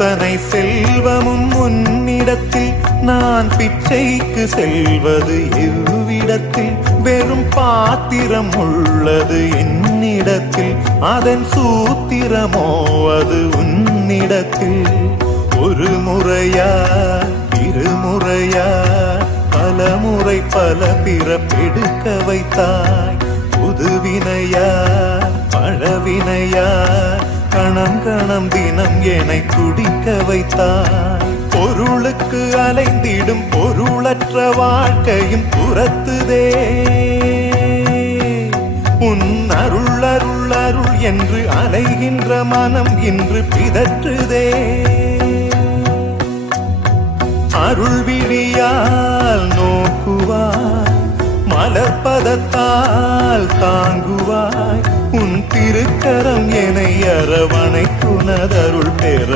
அத்தனை செல்வமும் உன்னிடத்தில் நான் பிச்சைக்கு செல்வது எவ்விடத்தில் வெறும் பாத்திரம் உள்ளது என்னிடத்தில் அதன் சூத்திரமோ அது உன்னிடத்தில் ஒரு முறையா இருமுறையா பலமுறை பல பிறப்பெடுக்க வைத்தாய் புதுவினையா பழவினையா கணம் கணம் தினம் என்னை துடிக்க வைத்தாய் பொருளுக்கு அலைந்திடும் பொருளற்ற வாழ்க்கையும் துரத்துதே உன் அருள் அருள் அருள் என்று அலைகின்ற மனம் இன்று பிதற்றுதே அருள் விழியால் நோக்குவாய் மலர்பதத்தால் தாங்குவாய் உன் திருக்கரம் என்னை அரவணைக்குனதருள் பெற